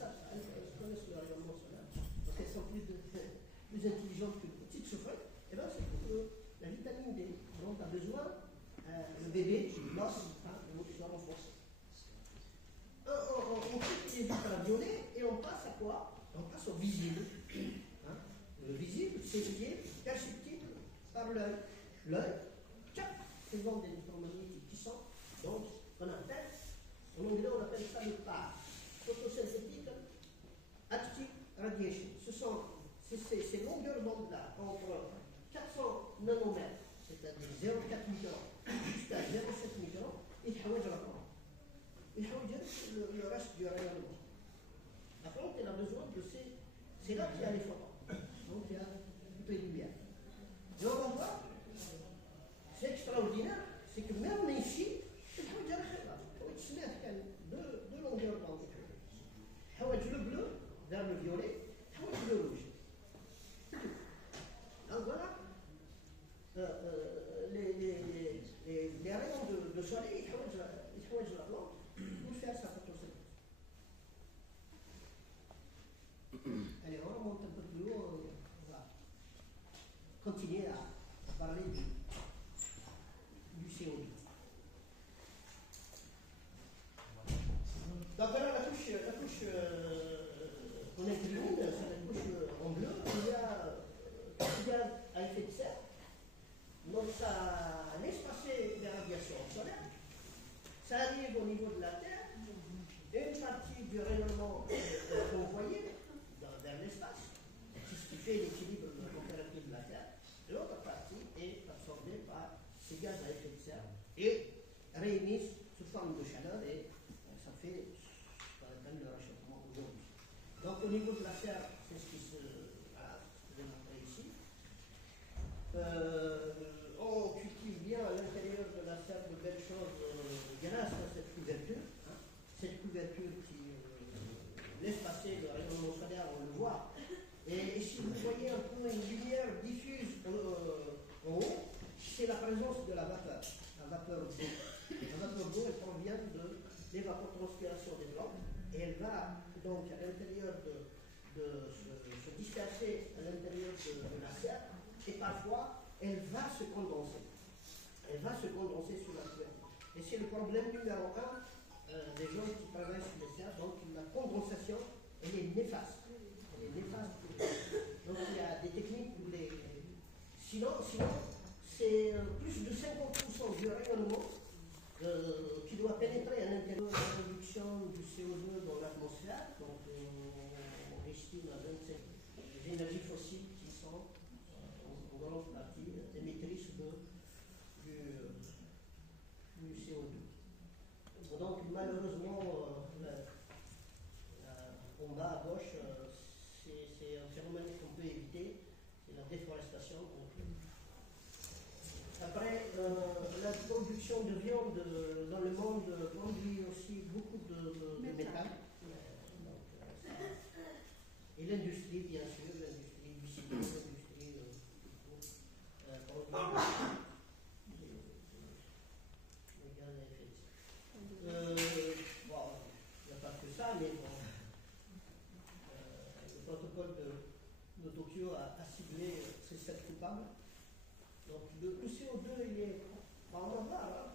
elles connaissent le rayonnement solaire, donc elles sont plus intelligentes qu'une petite souffrette. Et bien c'est pour la vitamine D dont a besoin le bébé, l'os, le renforcer. On quitte les ultraviolets et on passe à quoi? On passe au visible. Le visible, c'est ce qui est perceptible par l'œil. L'œil capte ces ondes électromagnétiques qui sont donc qu'on appelle, en anglais on appelle ça le PAR, photosynthétique active radiation. Ce sont ces longueurs d'onde-là entre 400 nanomètres, c'est-à-dire 0,4 microns, jusqu'à 0,7 microns, et il faut dire le reste du rayonnement. La plante, elle a besoin de ces. C'est là qu'il y a les photons. Donc il y a toutes les lumières. Et on va voir, c'est extraordinaire, c'est que même ici, il faut dire qu'il y a deux longueurs d'onde. Il faut le bleu vers le violet, il faut le rouge. Donc voilà, les rayons de soleil, il faut la plante pour faire sa photosynthèse. Allez, on remonte un peu plus haut, on va continuer à parler du CO2. Donc voilà la couche qu'on incline, c'est la couche en bleu, il y a du gaz à effet de serre, donc ça laisse passer les radiations solaires, ça arrive au niveau de la Terre, une partie du rayonnement est envoyée vers l'espace, c'est ce qui fait l'équilibre température de la Terre, l'autre partie est absorbée par ces gaz à effet de serre et réémise sous forme de chaleur et ça fait ce qu'on appelle le réchauffement aujourd'hui. Donc au niveau de la serre, c'est ce qui se démontrer ici. On cultive bien à l'intérieur de la serre de belles choses grâce à cette couverture. Cette couverture qui laisse passer le rayonnement solaire, on le voit. Et si vous voyez un peu une lumière diffuse en haut, c'est la présence de la vapeur d'eau. La vapeur d'eau, elle provient de l'évapotranspiration des plantes et elle va donc à l'intérieur de se disperser à l'intérieur de la serre et parfois elle va se condenser. Elle va se condenser sous la couverture. Et c'est le problème numéro 1 des gens qui travaillent sur les serres. Donc la condensation, elle est néfaste. Elle est néfaste. Donc il y a des techniques pour les. Sinon c'est plus de 50% du rayonnement qui doit pénétrer à l'intérieur de la production du CO2 dans l'atmosphère. Donc on estime à 25 les énergies fossiles qui sont en grande partie émettrices du CO2. Donc malheureusement, en bas à gauche, c'est un phénomène qu'on peut éviter, c'est la déforestation. Après, la production de viande dans le monde produit aussi beaucoup de méthane. Et l'industrie, bien sûr, l'industrie du ciment, l'industrie les gaz à effet de serre. Bon, il n'y a pas que ça, mais bon, le protocole de Tokyo a ciblé ces 7 coupables. Donc le CO2, il est, on va voir,